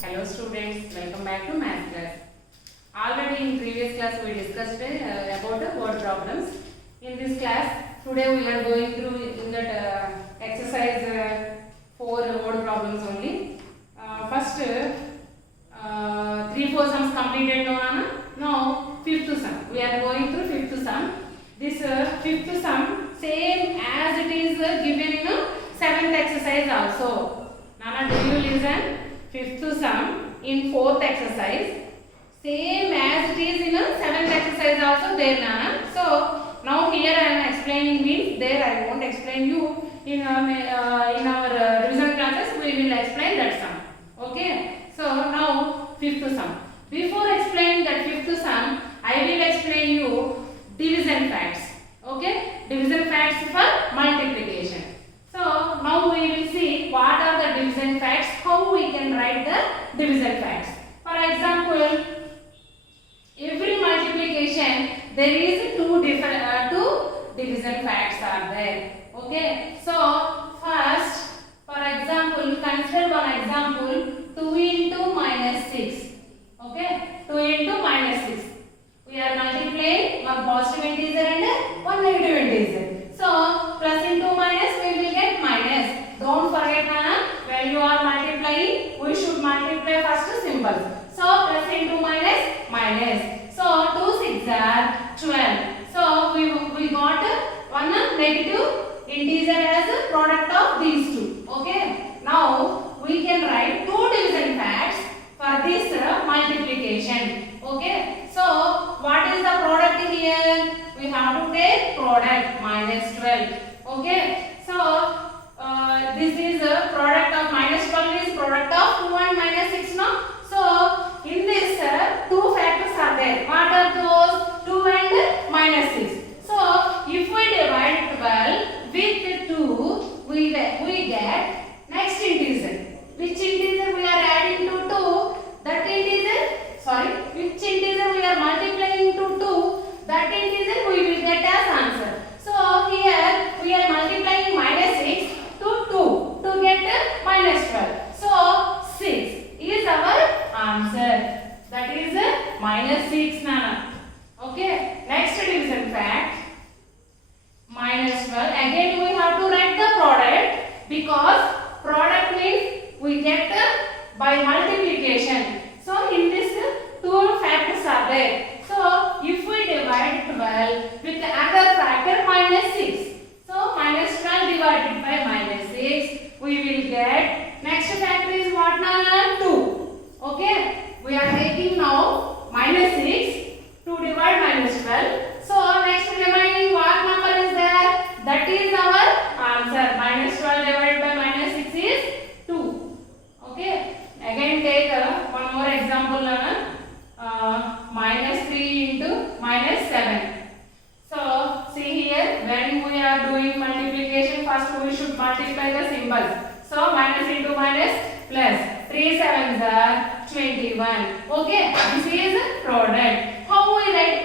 Hello students, welcome back to math class. Already in previous class we discussed about word problems. In this class, today we are going through in that exercise 4 word problems only. First, 3-4 sums completed now 5th sum. We are going through 5th sum. This 5th sum same as it is given in 7th exercise also. Nana, do you listen? 5th sum in 4th exercise same as it is in 7th exercise also there, Nana. So now here I am explaining means there I won't explain you in our revision classes we will explain that sum. Okay. So now 5th sum. Before explaining that 5th sum I will explain you division facts. Okay. Division facts for multiplication. So now we will see what are the division facts, how we can write the division facts. For example, every multiplication there is two division facts are there. Okay. So first, for example, consider one example 2 into minus 6. Okay. 2 into minus 6. We are multiplying one positive integer and one negative integer. So plus into minus we will get minus. Don't forget when you are multiplying we should multiply first symbols. So plus into minus minus. So 2 6 are 12. So we got one negative integer as a product of these two. Okay. Now we can write two division facts for this multiplication. Okay. So what is the product here? We have to take product minus 12. Okay. So this is a product of minus 12 is product of 2 and minus 6 now. So in this two factors are there. What are those? 2 and minus 6. So if we divide 12 with 2, we get next integer. Which integer we are adding to 2? That integer, which integer we are multiplying to 2? That integer we will get as answer. So here we are multiplying minus 6 to 2 to get minus 12. So 6 is our answer. That is minus 6, Nana. Okay. Next division fact. Minus 12. Again we have to write the product because product means we get by multiplication. So in this two factors are there. So if we divide 12 with another factor minus 6. So minus 12 divided by minus 6 we will get next factor is what now? 2. Okay. We are taking now minus 6 to divide minus 12. So next remaining what number is there? That is our answer. Minus 12 divided by minus 6 is 2. Okay. Again take one more example. Minus 3 into minus 7. So see here when we are doing multiplication first we should multiply the symbols. So minus into minus plus. 3 7s are 21. Okay. This is product. How we write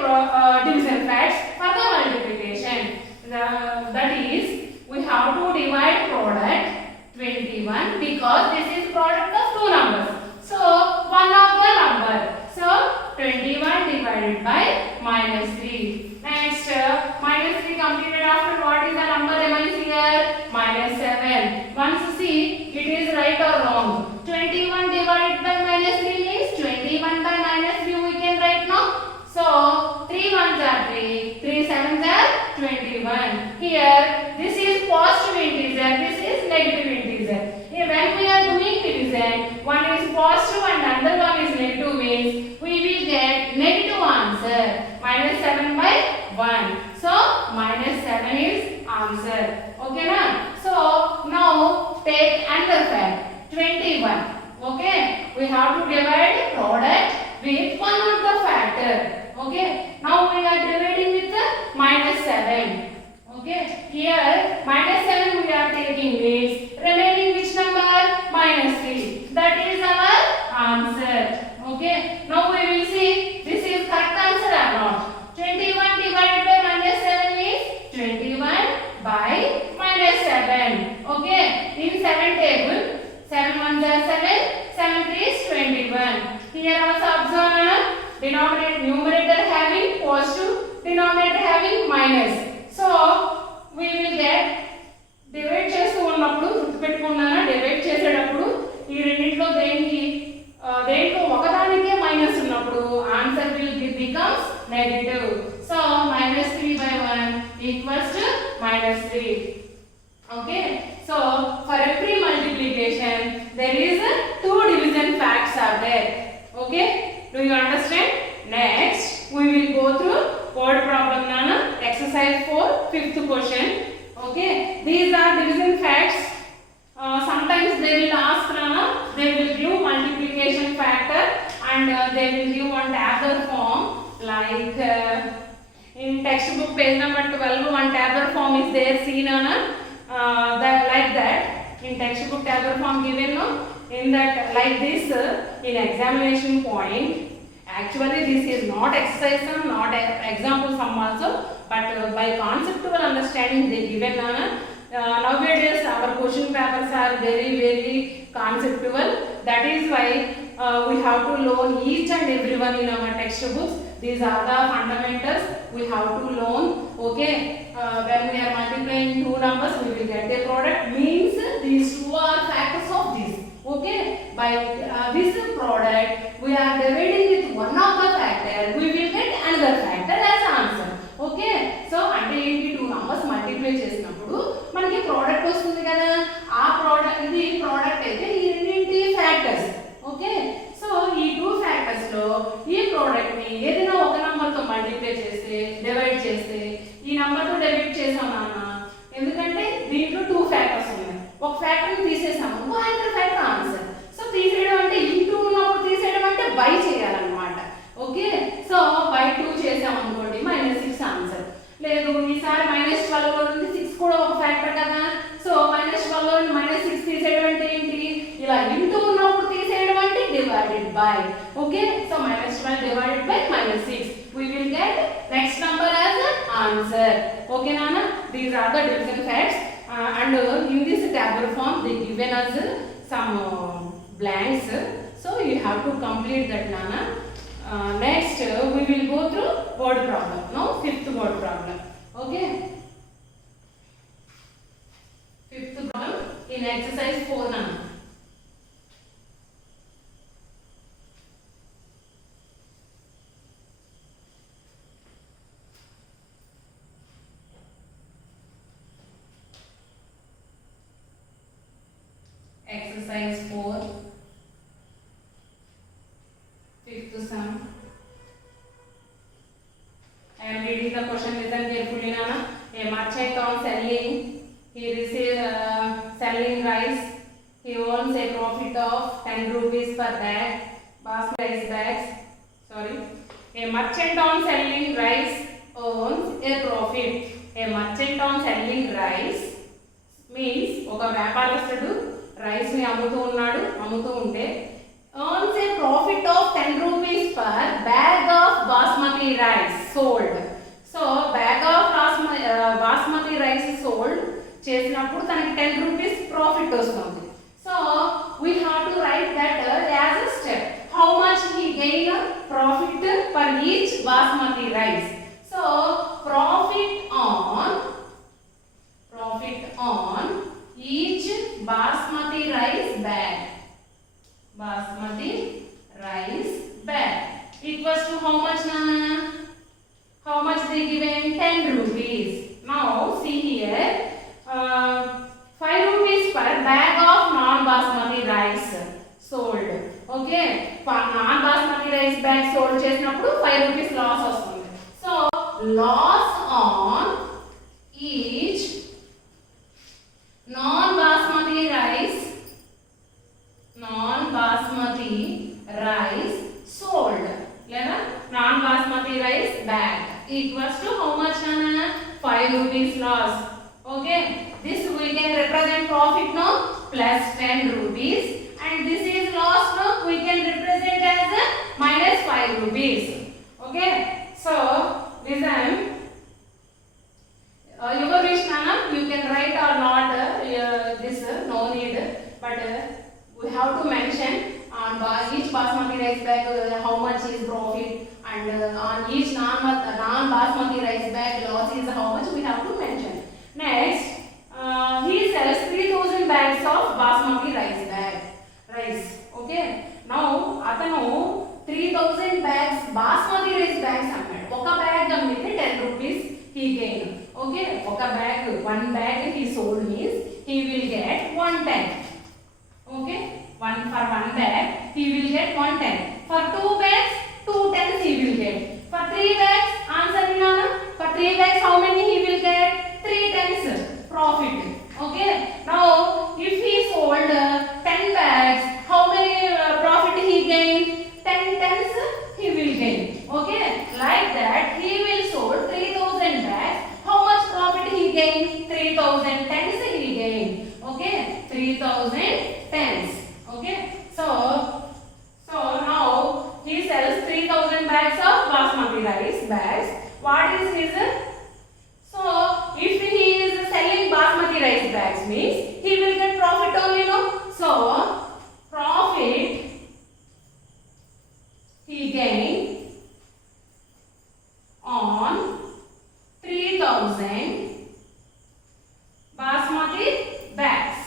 division facts for the multiplication? That is we have to divide product 21 because this is product of two numbers. So one of the number. So 21 divided by minus 3. Next minus 3 completed after what is the number remaining here? Minus 7. Once see it is right or wrong. 21 divided by minus 3 means 21 by minus 3 we can write now. So 3 1s are 3, 3 7s are 21. Here this is positive integer, this is negative integer. Here when we are doing division, one is positive and another one is negative means we will get negative answer. Minus 7 by 1. So minus 7 is answer. Okay na? So now take another fact 21. Okay. We have to divide product with one of the factor. Okay. Now we are dividing with minus 7. Okay. Here minus 7 we are taking means remaining which number? Minus 3. That is our answer. Okay. Now we will see this is correct answer or not. 21 divided by minus 7 means 21 by minus 7. Okay. In 7 table 7 1s are 7, 7 3 is 20. Here also observe denominator numerator having positive, denominator having minus. So we will get divide చేస్తూ ఉన్నప్పుడు గుర్తుపెట్టుకున్నానా, divide చేసేటప్పుడు ఈ రెండిట్లో దేంట్లో ఒకదానికే minus ఉన్నప్పుడు answer will becomes negative. So -3/1 equals to -3. Okay, so for every multiplication there is two division facts are there. Okay, do you understand? Next we will go through word problem nana, exercise 4 fifth question. Okay, these are division facts. Sometimes they will ask nana, they will give multiplication factor and they will give one tabular form like in textbook page number 12 one tabular form is there, see nana, like that in textbook tabular form given no, in that like this in examination point. Actually this is not exercise sum, not example sum also, but by conceptual understanding they given nana. Nowadays our question papers are very conceptual, that is why we have to learn each and every one in our textbooks. These are the fundamentals we have to learn. Okay, when we are multiplying two numbers we will get a product, means these two are factors of this. Okay, by this product we are dividing with one of the factor, we will get another factor as answer. Okay, so అంటే ఏంటి, two numbers multiply చేసినప్పుడు మనకి product వస్తుంది కదా, ఆ product ఇది product అయితే ఈ రెండింటి ఫ్యాక్టర్స్. ఓకే, సో ఈ టూ ఫ్యాక్టర్స్ లో ఈ ప్రోడక్ట్ ని ఏదైనా ఒక నంబర్ తో మల్టిప్లై చేస్తే డివైడ్ చేస్తే ఈ నంబర్ తో డివైడ్ చేసాం నాన్న, ఎందుకంటే దీంట్లో టూ ఫ్యాక్టర్స్ ఉన్నాయి, ఒక ఫ్యాక్టర్ ని తీసేసాము ఇంకో అనదర్ ఫ్యాక్టర్ ఆన్సర్. సో తీసేయడం అంటే ఇంటూ ఉన్నప్పుడు తీసేయడం అంటే బై చేయాలన్నమాట. ఓకే, సో బై 2 చేసాం అనుకోండి -6 ఆన్సర్. లేదు ఈసారి -12 లో నుండి 6 కూడా ఒక ఫ్యాక్టర్ కదా, సో -12 లో నుండి -6 తీసేయడం అంటే ఏంటి, ఇలా ఇంటూ ఉన్నప్పుడు తీసేయడం అంటే divided by. Okay, so -12 divided by -6 we will get next number as answer. Okay nana, these are the division facts and in this tabular form they given us some blanks, so you have to complete that nana. Next we will go through word problem. Now fifth word problem. Okay, fifth problem in exercise 4 nana. Exercise 4 fifth sum. I am reading the question, listen carefully nana. A merchant on selling, he received selling rice, he owns a profit of 10 rupees per bag, basmati rice bags. Sorry, a merchant on selling rice owns a profit. A merchant on selling rice means oka వ్యాపారస్తుడు rice ని అమ్ముతూ ఉంటే earns a profit of 10 rupees per bag of basmati rice sold. So bag of basmati rice sold చేసినప్పుడు తనకి 10 rupees profit వస్తుంది. So we have to write that as a step. How much he gain profit per each basmati rice. So profit on each basmati rice bag equals to how much nana? How much they given? 10 rupees. Now see here, 5 rupees per bag of non basmati rice sold. Okay, non basmati rice bag sold చేసినప్పుడు 5 rupees loss వస్తుంది. So loss on each non basmati rice sold, లేదా non basmati rice bag equals to how much nana? 5 rupees loss. Okay, this we can represent profit now plus 10 rupees and this is loss now we can represent as minus 5 rupees. Okay, so listen, your wish nana, you can write or not this no need, but we have to mention on each basmati rice rice bag how much is profit, and on each non-basmati rice bag loss is how much we have to mention. Next, he sells 3000 bags of basmati rice. Okay. Now atanu 3000 bags basmati rice bags ammadu. Oka bag ammite 10 rupees he gained. Okay, one bag he sold means he will get 110. Okay, for one bag he will get 110. For 2 bags 210 he will get. For 3 bags, answer Nana. For 3 bags how many he will get? 3 tens profit. Okay, now if he sold 10 bags, how many profit he gained? 10 tens he will gain. Okay, like that he will sold 3000 bags. How much profit he gained? 3000 tens he gained. Okay, 3000 tens. Okay, so now he sells 3000 bags of basmati rice bags. What is his? So if he is selling basmati rice bags means he will get profit only, no? So profit he gained on 3000 basmati bags.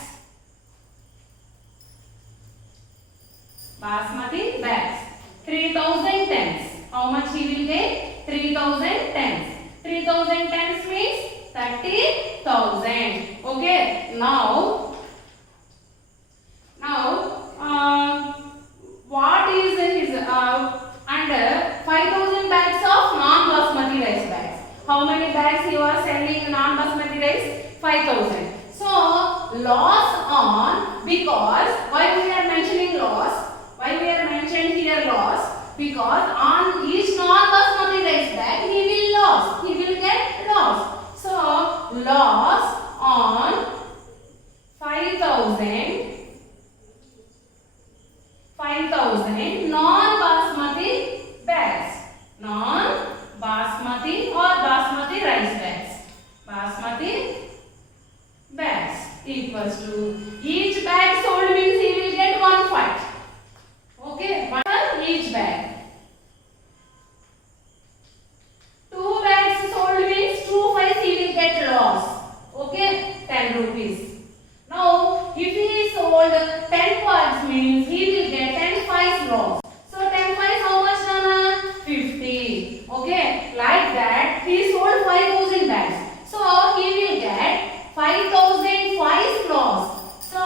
Basmati bags. 3000 tens. How much he will get? 3000 tens. 3000 tens means 30,000. Okay. Now what is his under 5000 bags of non-basmati rice bags. How many bags he was selling non-basmati rice? 5000. So loss on, because why we are mentioning loss? Why we are mentioned here loss? Because on each non-basmati rice bag he will get loss. So loss on 5000 non-basmati bags, non-basmati or basmati rice bags, basmati bags equals to each bag sold means he will get 1/5. Okay, one each bag. 2 bags sold means 2/5 he will get loss. Okay, 10 rupees. Now if he sold 10 bags means he will get 10/5 loss. So 10/5 how much, Nana? 50. Okay, like that he sold 5000 bags. So he will get 5005 loss. So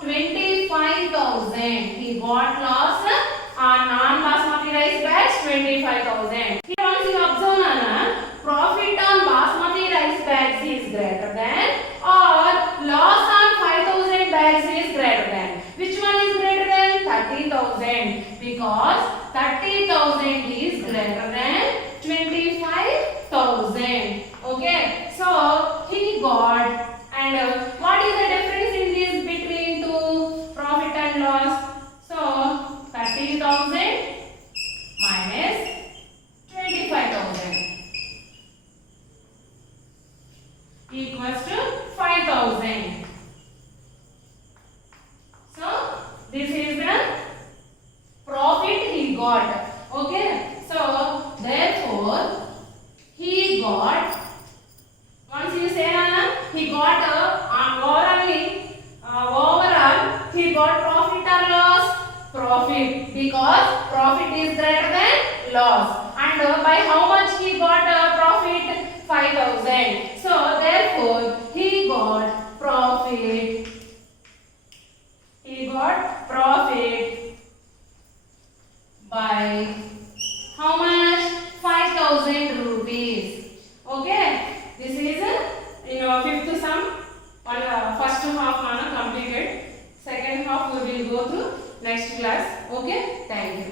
25,000 he got loss on non-basmati rice bags. 25,000. Here once you observe, Nana, profit on basmati rice bags is greater than or loss on 5000 bags is greater than. Which one is greater than? 30,000, because 30,000 is greater than 25,000. Okay, so he got, and what is the difference in this between two profit and loss? So 30,000 minus 25,000 equals to 5,000. So this is the profit he got. Okay, so therefore he got, once you say Nana, he got overall he got profit or loss? Profit, because profit is greater than loss. And by how much he got profit? 5,000. So therefore he got profit. He got profit by how much? 5,000 rupees. Okay, this is in our fifth sum. First half completed. Second half we will go through next class. Okay, thank you.